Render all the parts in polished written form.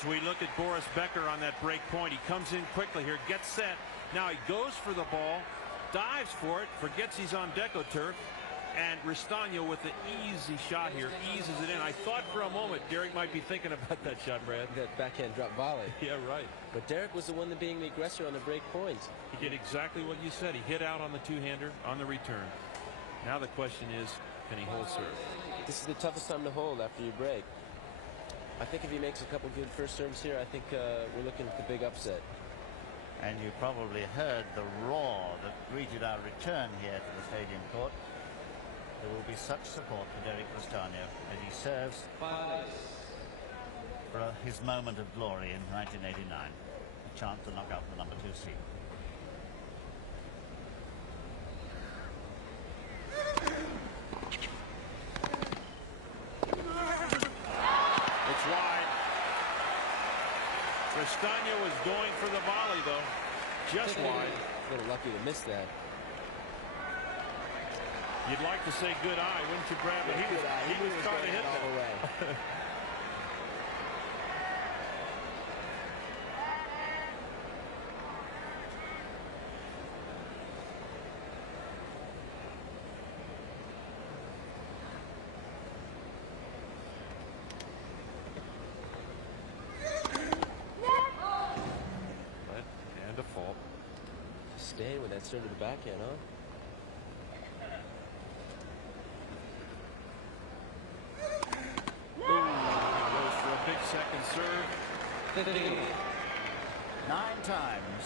As we look at Boris Becker on that break point, he comes in quickly here, gets set. Now he goes for the ball, dives for it, forgets he's on deco turf, and Rostagno with the easy shot here, eases it in. I thought for a moment Derrick might be thinking about that shot, Brad. That backhand drop volley. Yeah, right. But Derrick was the one that being the aggressor on the break point. He did exactly what you said. He hit out on the two-hander on the return. Now the question is, can he hold serve? This is the toughest time to hold after you break. I think if he makes a couple good first serves here, I think we're looking at the big upset. And you probably heard the roar that greeted our return here to the stadium court. There will be such support for Derrick Rostagno as he serves for his moment of glory in 1989. A chance to knock out the number 2 seed. It's wide. Rostagno was going for the volley, though. Just wide. A little lucky to miss that. You'd like to say good eye, wouldn't you, Brad? But he was trying to hit all the way. And a fault. Staying with that serve to the backhand, huh? Goes for a big second serve. 9 times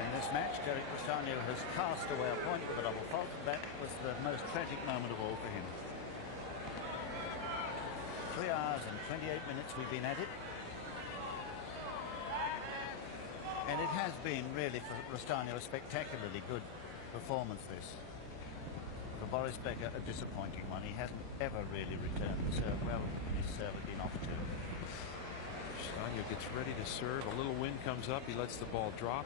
in this match, Derrick Rostagno has cast away a point with a double fault. That was the most tragic moment of all for him. 3 hours and 28 minutes we've been at it. And it has been really for Rostagno a spectacularly good performance this. For Boris Becker, a disappointing one. He hasn't ever really returned the serve well, and his serve had been off too. Rostagno gets ready to serve. A little wind comes up. He lets the ball drop.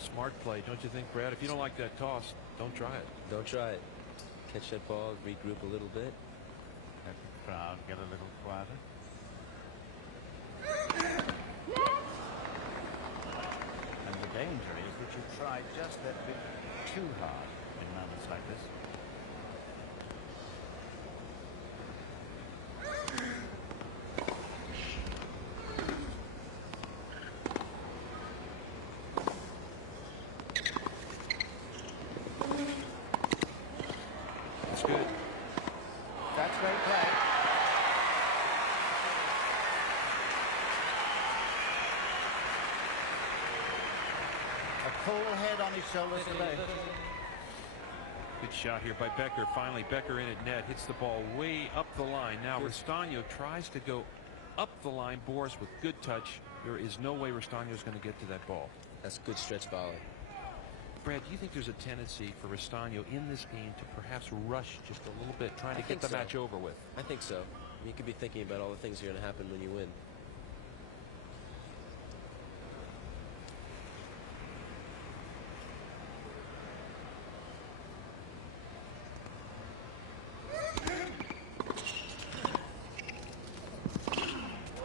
Smart play, don't you think, Brad? If you don't like that toss, don't try it. Don't try it. Catch that ball, regroup a little bit. Let the crowd get a little quieter. And the danger is that you try just that bit too hard in moments like this. That's good. That's great play. A cool head on his shoulders today. Good shot here by Becker. Finally, Becker in at net. Hits the ball way up the line. Now Rostagno tries to go up the line. Boris with good touch. There is no way Rostagno is going to get to that ball. That's good stretch volley. Brad, do you think there's a tendency for Rostagno in this game to perhaps rush just a little bit, trying to get the match over with? I think so. You could be thinking about all the things that are going to happen when you win.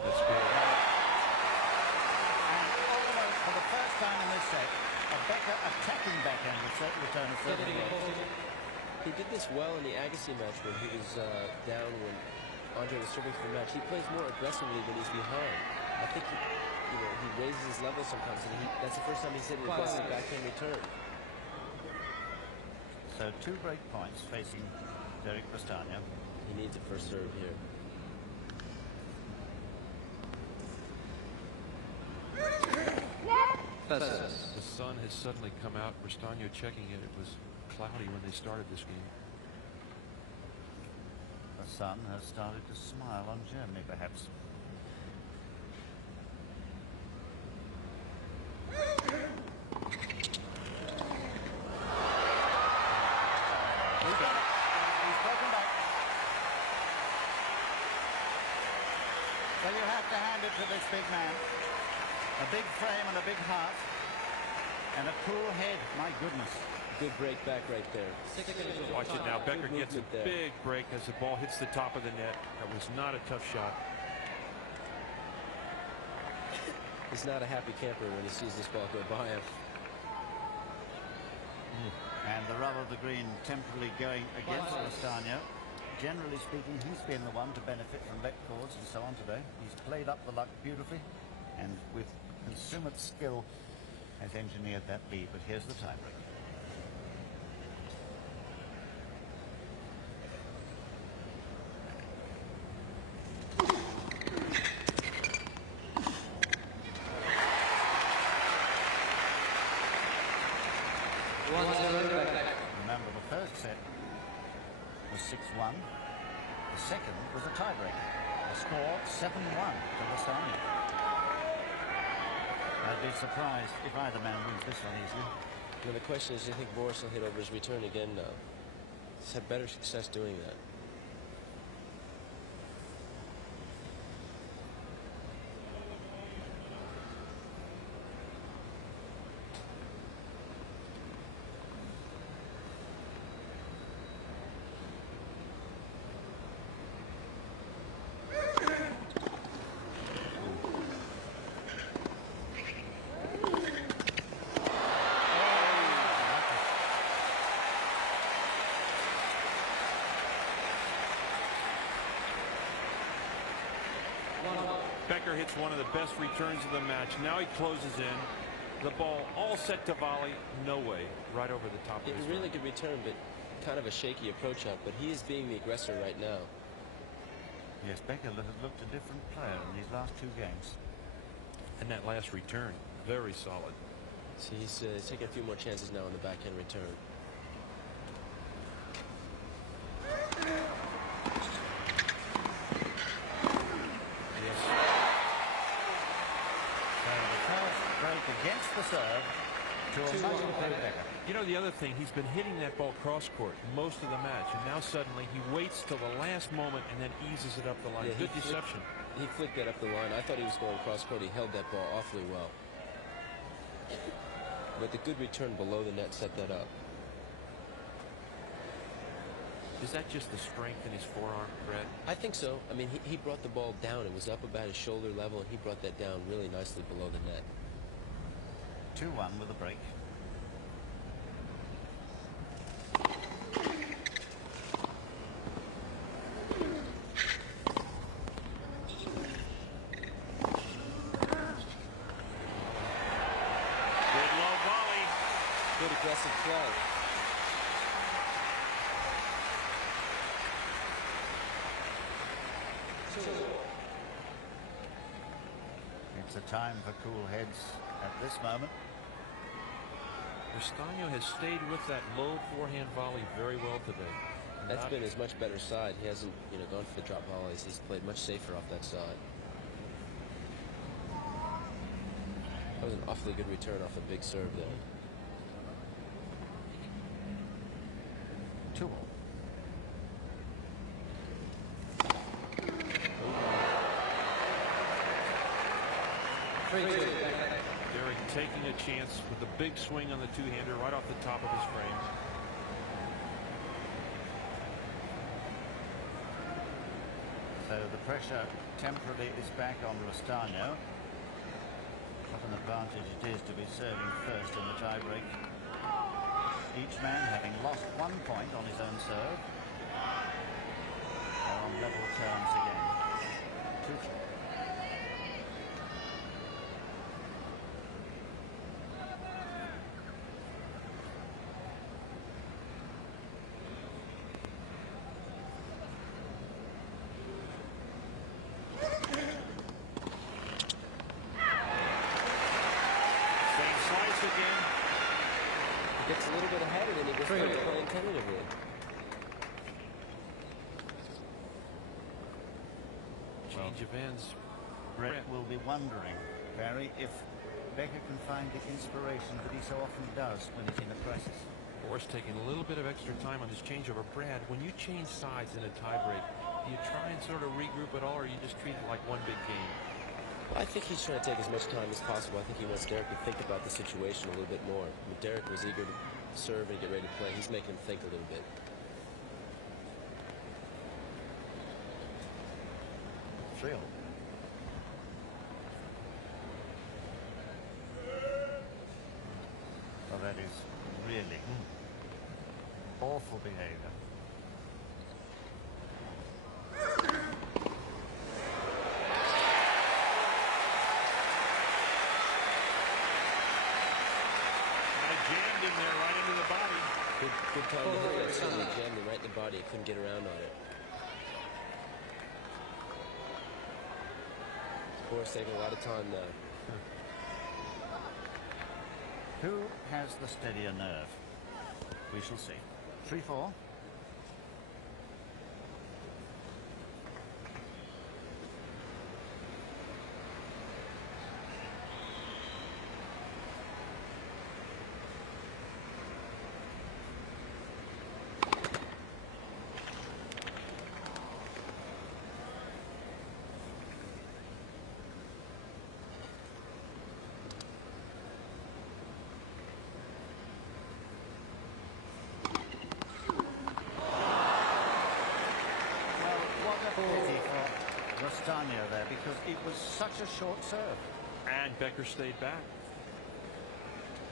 That's good. And almost for the first time in this set, a Becker attacking backhand return of serve. He did this well in the Agassi match when he was down when Andre was serving for the match. He plays more aggressively when he's behind. I think he raises his level sometimes, and that's the first time he's hit an aggressive backhand return. So 2 break points facing Derrick Rostagno. He needs a first serve here. The sun has suddenly come out. Rostagno checking it. It was cloudy when they started this game. The sun has started to smile on Germany, perhaps. He's broken back. Well, you have to hand it to this big man. A big frame and a big heart. And a cool head. My goodness. Good break back right there. Watch it now. Becker gets a big break as the ball hits the top of the net. That was not a tough shot. He's not a happy camper when he sees this ball go by him. And the rub of the green temporarily going against Rostagno. Generally speaking, he's been the one to benefit from let cords and so on today. He's played up the luck beautifully and with consummate skill has engineered that lead. But here's the tiebreak. Remember, the first set was 6-1. The second was a tiebreak. The score 7-1 to Rostagno. I'd be surprised if either man wins this one easily. Now the question is, do you think Boris will hit over his return again now? He's had better success doing that. Becker hits one of the best returns of the match. Now he closes in. The ball all set to volley. No way. Right over the top of his really good return, but kind of a shaky approach up. But he is being the aggressor right now. Yes, Becker has looked a different player in these last two games. And that last return, very solid. So he's taking a few more chances now on the backhand return. Against the serve to a much improved Becker. You know, the other thing, he's been hitting that ball cross court most of the match, and now suddenly he waits till the last moment and then eases it up the line. Good deception. He flicked that up the line. I thought he was going cross court. He held that ball awfully well. But the good return below the net set that up. Is that just the strength in his forearm, Brad? I think so. I mean, he brought the ball down. It was up about his shoulder level, and he brought that down really nicely below the net. 2-1 with a break. Good low volley. Good aggressive play. It's a time for cool heads at this moment. Rostagno has stayed with that low forehand volley very well today. That's been his much better side. He hasn't, gone for the drop volleys. He's played much safer off that side. That was an awfully good return off a big serve there. 2-all. Derrick taking a chance with a big swing on the two-hander right off the top of his frame. So the pressure temporarily is back on Rostagno. What an advantage it is to be serving first in the tiebreak. Each man having lost 1 point on his own serve. They're on level terms again. 2-4. Gets a little bit ahead and then he goes playing tentatively. Change of ends. Brett will be wondering, Barry, if Becker can find the inspiration that he so often does when he's in a crisis. Boris taking a little bit of extra time on this changeover. Brad, when you change sides in a tiebreak, do you try and sort of regroup it all, or you just treat it like one big game? I think he's trying to take as much time as possible. I think he wants Derrick to think about the situation a little bit more. I mean, Derrick was eager to serve and get ready to play. He's making him think a little bit. awful behavior. Jammed him there right into the body. Good time to hit that serve. He jammed him right in the body. He couldn't get around on it. Boris taking a lot of time now. Who has the steadier nerve? We shall see. 3-4. Rostagno there, because it was such a short serve. And Becker stayed back.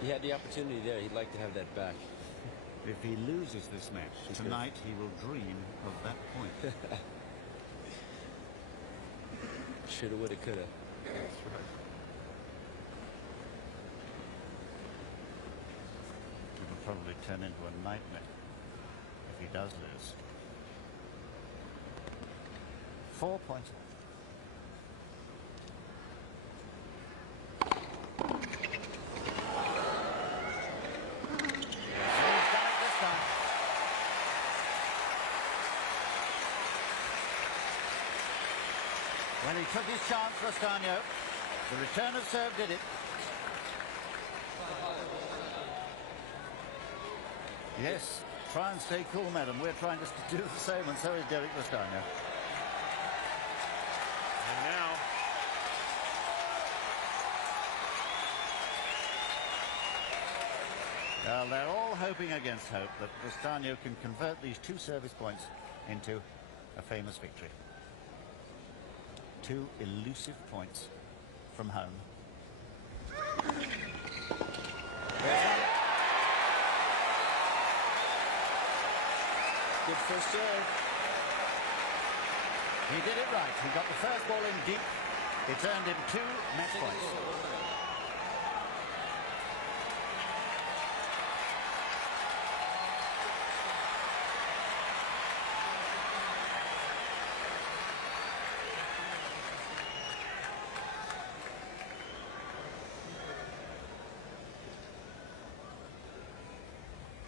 He had the opportunity there. He'd like to have that back. If he loses this match tonight, he will dream of that point. Shoulda, woulda, coulda. That's right. It will probably turn into a nightmare if he does lose. 4 points. When he took his chance, Rostagno, the return of serve did it. Yes, try and stay cool, madam. We're trying just to do the same, and so is Derrick Rostagno. And now, well, they're all hoping against hope that Rostagno can convert these 2 service points into a famous victory. 2 elusive points from home. Good first serve. He did it right. He got the first ball in deep. It's earned him 2 match points.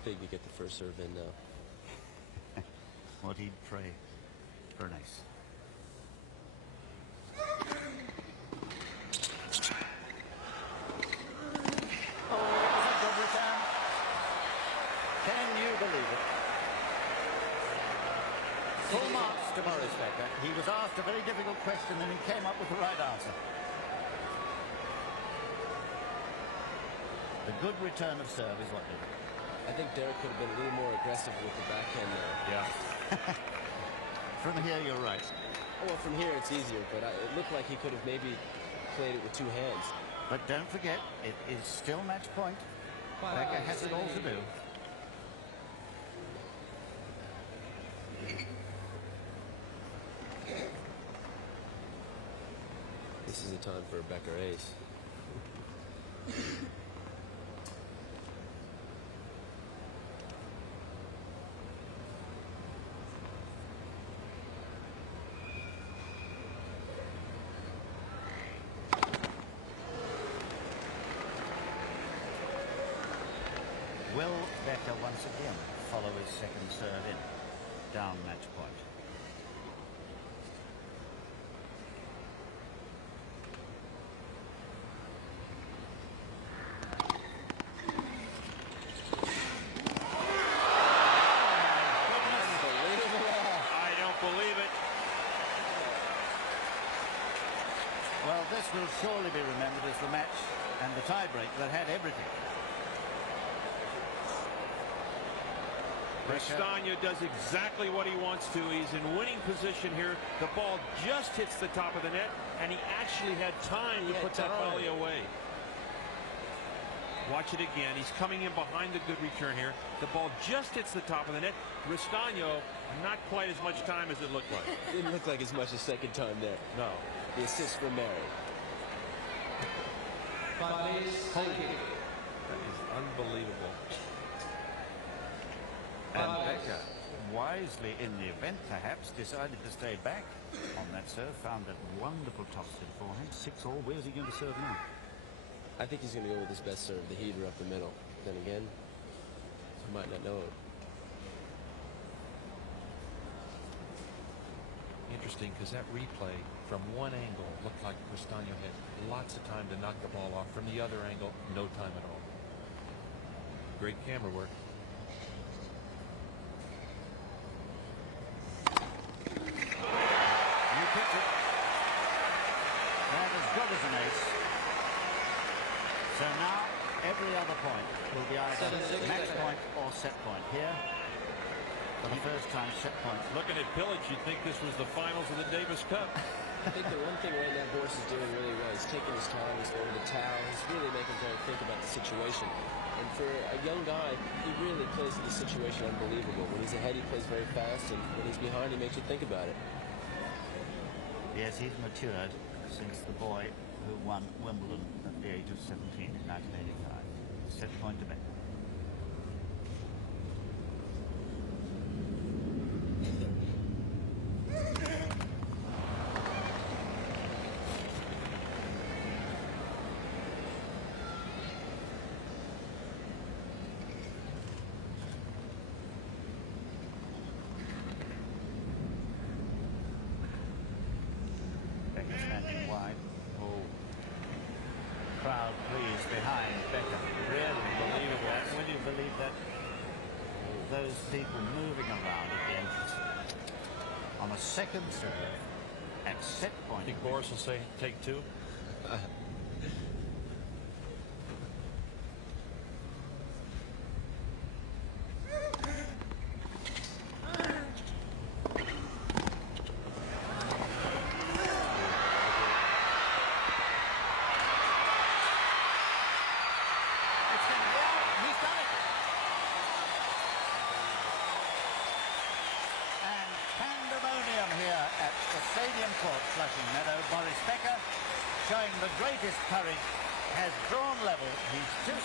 Big to get the first serve in now. What he'd pray for an ace. Oh, it was a good return. Can you believe it? Full marks to Boris Becker. He was asked a very difficult question and he came up with the right answer. The good return of serve is what did it. I think Derrick could have been a little more aggressive with the backhand there. yeah. From here, you're right. Well, from here it's easier, but it looked like he could have maybe played it with 2 hands. But don't forget, it is still match point. Becker has it all to do. This is the time for a Becker ace. Will Becker once again follow his second serve in? Down match point. I don't believe it. Well, this will surely be remembered as the match and the tiebreak that had everything. Rostagno does exactly what he wants to. He's in winning position here. The ball just hits the top of the net, and he actually had time to put that volley away. Watch it again. He's coming in behind the good return here. The ball just hits the top of the net. Rostagno, not quite as much time as it looked like. Didn't look like as much the second time there. No. The assist for Mary. That is unbelievable. And Becker, wisely in the event perhaps, decided to stay back on that serve. Found that wonderful topspin forehand. 6-all. Where's he going to serve now? I think he's going to go with his best serve, the heater up the middle. Then again, he might not know it. Interesting, because that replay from one angle looked like Rostagno had lots of time to knock the ball off. From the other angle, no time at all. Great camera work. You picked it. That as good as an ace. So now every other point will be either match point or set point. Here, for the first time, set point. Looking at Pillage, you'd think this was the finals of the Davis Cup. I think the one thing right now Boris is doing really well, he's taking his time, he's going to the towel, he's really making Derrick think about the situation. And for a young guy, he really plays the situation unbelievable. When he's ahead, he plays very fast, and when he's behind, he makes you think about it. Yes, he's matured since the boy who won Wimbledon at the age of 17 in 1985. Set point to Becker. Becker standing wide. Oh. Crowd please behind Becker. Really believe that. When you believe that, those people moving around at the entrance on a second serve at set point. I think Boris will say take two. Stadium Court, Flushing Meadow. Boris Becker, showing the greatest courage, has drawn level. He's too